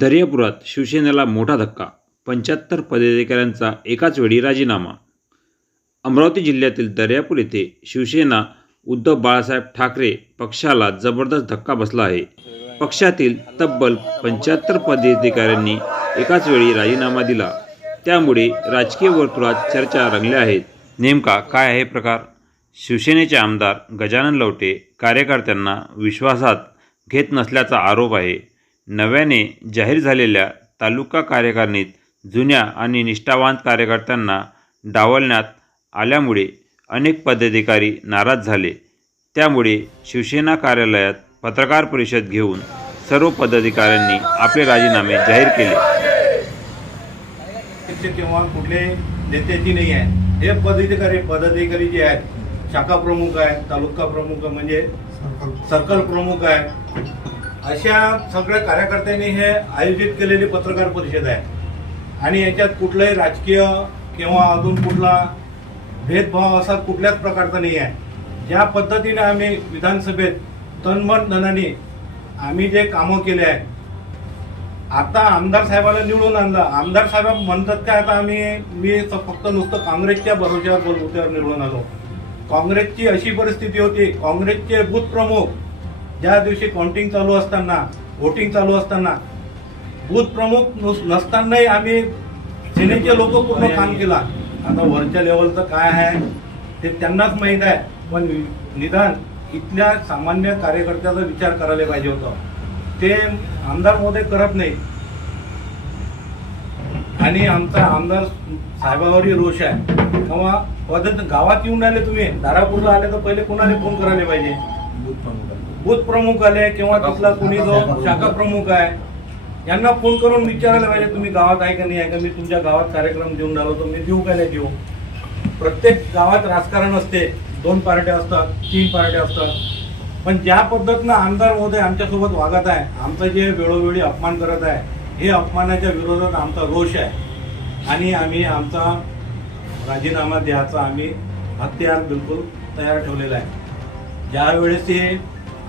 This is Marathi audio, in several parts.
दर्यापुरात शिवसेनेला मोठा धक्का. पंच्याहत्तर पदाधिकाऱ्यांचा एकाच वेळी राजीनामा. अमरावती जिल्ह्यातील दर्यापूर येथे शिवसेना उद्धव बाळासाहेब ठाकरे पक्षाला जबरदस्त धक्का बसला आहे. पक्षातील तब्बल पंच्याहत्तर पदाधिकाऱ्यांनी एकाच वेळी राजीनामा दिला. त्यामुळे राजकीय वर्तुळात चर्चा रंगल्या आहेत. नेमका काय आहे प्रकार? शिवसेनेचे आमदार गजानन लवटे कार्यकर्त्यांना विश्वासात घेत नसल्याचा आरोप आहे. नव्याने जाहीर झालेल्या तालुका कार्यकारिणीत जुन्या आणि निष्ठावान कार्यकर्त्यांना डावलण्यात आल्यामुळे अनेक पदाधिकारी नाराज झाले. त्यामुळे शिवसेना कार्यालयात पत्रकार परिषद घेऊन सर्व पदाधिकाऱ्यांनी आपले राजीनामे जाहीर केले. किंवा कुठले नेत्याची नाही आहे हे पदाधिकारी पदाधिकारी जे आहेत शाखा प्रमुख आहे तालुका प्रमुख म्हणजे सर्कल. प्रमुख आहे अशा सगळ्या कार्यकर्त्यांनी हे आयोजित केलेली पत्रकार परिषद आहे. आणि याच्यात कुठलंही राजकीय किंवा अजून कुठला भेदभाव असा कुठल्याच प्रकारचा नाही आहे. ज्या पद्धतीने आम्ही विधानसभेत तनमन धनाने आम्ही जे कामं केले आहे आता आमदार साहेबाला निवडून आणलं. आमदार साहेब म्हणतात काय आता आम्ही मी फक्त नुसतं काँग्रेसच्या भरोश्यावर बोलवत्यावर निवडून आलो. काँग्रेसची अशी परिस्थिती होती. काँग्रेसचे बूथ प्रमुख ज्या दिवशी काउंटिंग चालू असताना वोटिंग चालू असताना बूथ प्रमुख नसतानाही आम्ही सेनेचे लोक पूर्ण काम केला. आता वरच्या लेवलचं काय आहे ते त्यांनाच माहीत आहे. पण निदान इथल्या सामान्य कार्यकर्त्याचा विचार करायला पाहिजे होता. ते आमदार महोदय करत नाही. आणि आमचा आमदार साहेबावरही रोष आहे. तेव्हा पद्धत गावात येऊन आले तुम्ही. धारापूरला आले तर पहिले कोणाला फोन करायला पाहिजे? बूथ प्रमुख आले किंवा तिथला कोणी जो शाखा प्रमुख आहे यांना फोन करून विचारायला पाहिजे तुम्ही गावात आहे का नाही आहे का? मी तुमच्या गावात कार्यक्रम देऊन राहिलो तर मी देऊ का नाही देऊ? प्रत्येक गावात राजकारण असते दोन पार्ट्या असतात तीन पार्ट्या असतात. पण ज्या पद्धतीनं आमदार महोदय आमच्यासोबत वागत आहे आमचं जे वेळोवेळी अपमान करत आहे हे अपमानाच्या विरोधात आमचा रोष आहे. आणि आम्ही आमचा राजीनामा द्यायचा आम्ही हत्यार बिलकुल तयार ठेवलेला आहे. ज्यावेळेस ते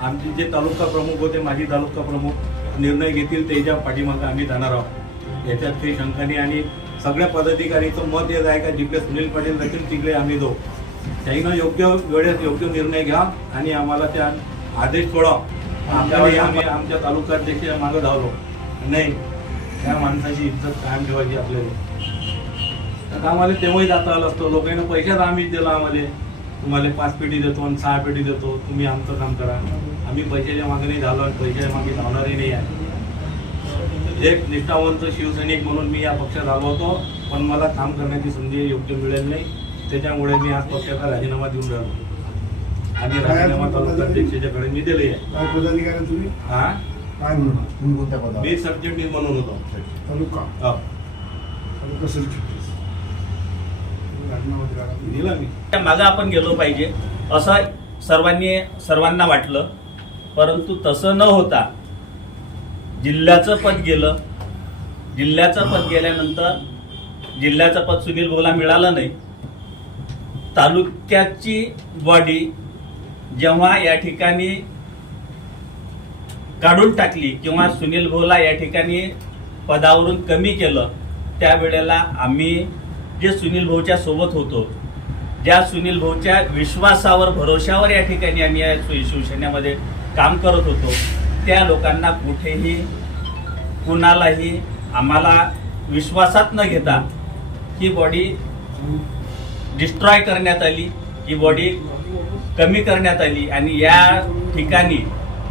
आमचे जे तालुका प्रमुख होते माजी तालुका प्रमुख निर्णय घेतील त्याच्या पाठीमागं आम्ही जाणार आहोत. याच्यात काही शंका नाही आणि सगळ्या पदाधिकारीचं मत येत आहे का जिकडे सुनील पाटील जातील तिकडे आम्ही जाऊ. त्याईनं योग्य वेळेत योग्य निर्णय घ्या आणि आम्हाला त्या आदेश सोडा. आमच्याकडे आम्ही आमच्या अध्यक्ष मागं धावलो. नाही त्या माणसाची इज्जत कायम ठेवायची आपल्याला. तर आम्हाला तेव्हाही जाता आलं असतं. लोकांना पैशात आम्ही दिला आम्हाला. तुम्हाला पाच पेटी देतो आणि सहा पेटी देतो तुम्ही आमचं काम करा. आम्ही पैशाच्या मागे नाही झालो आणि पैशाच्या मागे धावणारही नाही आहे. एक निष्ठावंत शिवसैनिक म्हणून मी या पक्षात आलो होतो पण मला काम करण्याची संधी योग्य मिळेल नाही. त्याच्यामुळे मी आज पक्षाचा राजीनामा देऊन राहिलो. आणि राजीनामा तालुकाध्यक्षाच्याकडे मी दिले आहे. काय पदाधिकारी तुम्ही? हा? काय म्हणून? तुम्ही कोणत्या पदावर? मी सरचिटणीस म्हणून होतो तालुका हो, तालुका सरचिटणीस तुम्ही राजीनामा दिला का तुम्ही? दिला मी त्या मागं आपण गेलो पाहिजे असं सर्वांनी सर्वांना वाटलं. परंतु तसं न होता जिल्ह्याचं पद गेलं. जिल्ह्याचं पद गेल्यानंतर जिल्ह्याचं पद सुनील भोला मिळालं नाही. तालुक्याची बॉडी जेव्हा या ठिकाणी काढून टाकली किंवा सुनील भोला या ठिकाणी पदावरून कमी केलं त्यावेळेला आम्ही जे सुनील भाऊच्या सोबत होतो ज्या सुनील भाऊच्या विश्वासावर भरोशावर या ठिकाणी आम्ही या शिवसेनेमध्ये काम करत होतो त्या लोकांना कुठेही कुणालाही आम्हाला विश्वासात न घेता ही बॉडी डिस्ट्रॉय करण्यात आली ही बॉडी कमी करण्यात आली आणि या ठिकाणी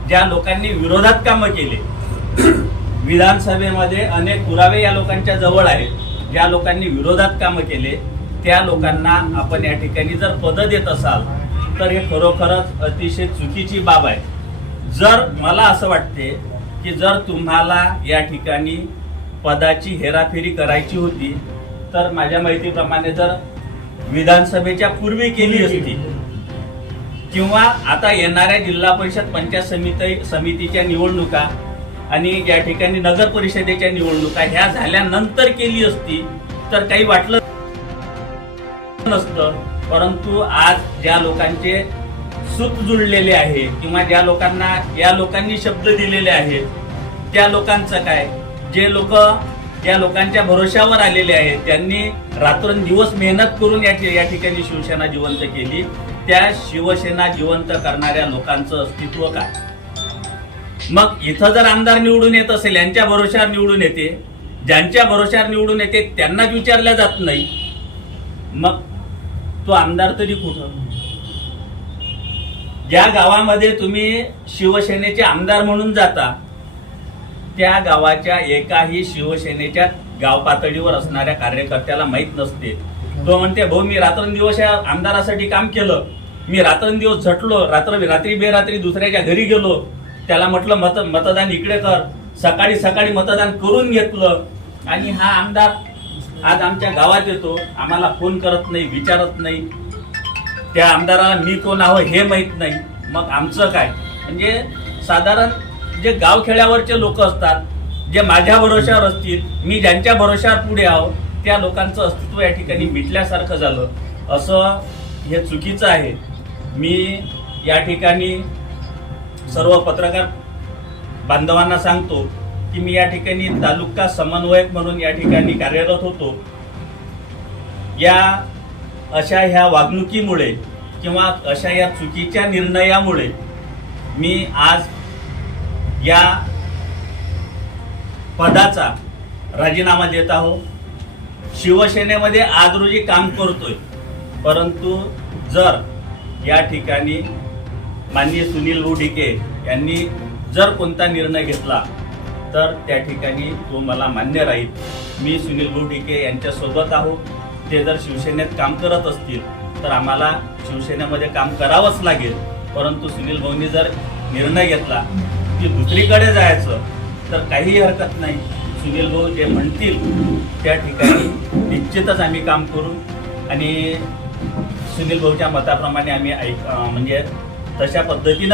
ज्या लोकांनी विरोधात कामं केले विधानसभेमध्ये अनेक पुरावे या लोकांच्या जवळ आहेत. ज्या लोकांनी विरोधात कामं केले त्या लोकांना आपण या ठिकाणी जर पदं देत असाल तर हे खरोखरच अतिशय चुकीची बाब आहे. जर मला असं वाटते की जर तुम्हाला या ठिकाणी पदाची हेराफेरी करायची होती तर माझ्या माहितीप्रमाणे जर विधानसभेच्या पूर्वी केली असती किंवा आता येणाऱ्या जिल्हा परिषद पंचायत समिती समितीच्या निवडणुका आणि या ठिकाणी नगर परिषदेच्या निवडणुका ह्या झाल्यानंतर केली असती तर काही वाटलं नसतं. परंतु आज ज्या लोकांचे सुख जुळलेले आहे किंवा ज्या लोकांना या लोकांनी शब्द दिलेले आहेत त्या लोकांचं काय? जे लोक या लोकांच्या भरोश्यावर आलेले आहेत त्यांनी रात्रंदिवस मेहनत करून याची या ठिकाणी शिवसेना जिवंत केली. त्या शिवसेना जिवंत करणाऱ्या लोकांचं अस्तित्व काय? मग इथं जर आमदार निवडून येत असेल यांच्या भरोशावर निवडून येते ज्यांच्या भरोशावर निवडून येते त्यांनाच विचारल्या जात नाही. मग तो आमदार तरी कुठं? ज्या गावामध्ये तुम्ही शिवसेनेचे आमदार म्हणून जाता त्या गावाच्या एकाही शिवसेनेच्या गाव पातळीवर असणाऱ्या कार्यकर्त्याला माहीत नसते. तो म्हणते भाऊ मी रात्रंदिवस या आमदारासाठी काम केलं. मी रात्रंदिवस झटलो रात्र रात्री बेरात्री दुसऱ्याच्या घरी गेलो. त्याला म्हटलं मत मतदान इकडे कर. सकाळी सकाळी मतदान करून घेतलं आणि हा आमदार आज आमच्या गावात येतो. आम्हाला फोन करत नाही विचारत नाही. त्या आमदाराला मी कोण आहो हे माहीत नाही. मग आमचं काय? म्हणजे साधारण जे गावखेड्यावरचे लोक असतात जे माझ्या भरोशावर असतील मी ज्यांच्या भरोशावर पुढे आहो त्या लोकांचं अस्तित्व या ठिकाणी मिटल्यासारखं झालं. असं हे चुकीचं आहे. मी या ठिकाणी सर्व पत्रकार बांधवांना सांगतो की मी या ठिकाणी तालुका समन्वयक म्हणून या ठिकाणी कार्यरत होतो. या अशा ह्या वागणुकीमुळे किंवा अशा या चुकीच्या निर्णयामुळे मी आज या पदाचा राजीनामा देत आहो. शिवसेनेमध्ये आज रोजी काम करतोय. परंतु जर या ठिकाणी माननीय सुनील रुढिके यांनी जर कोणता निर्णय घेतला तर त्या ठिकाणी तो मला मान्य राहील. मी सुनील रुढिके यांच्यासोबत आहो ते जर शिवसेनेत काम करत असतील तर आम्हाला शिवसेनेमध्ये काम करावंच लागेल. परंतु सुनील भाऊंनी जर निर्णय घेतला की दुसरीकडे जायचं तर काहीही हरकत नाही. सुनील भाऊ जे म्हणतील त्या ठिकाणी निश्चितच आम्ही काम करू. आणि सुनील भाऊच्या मताप्रमाणे आम्ही ऐक म्हणजे तशा पद्धतीनं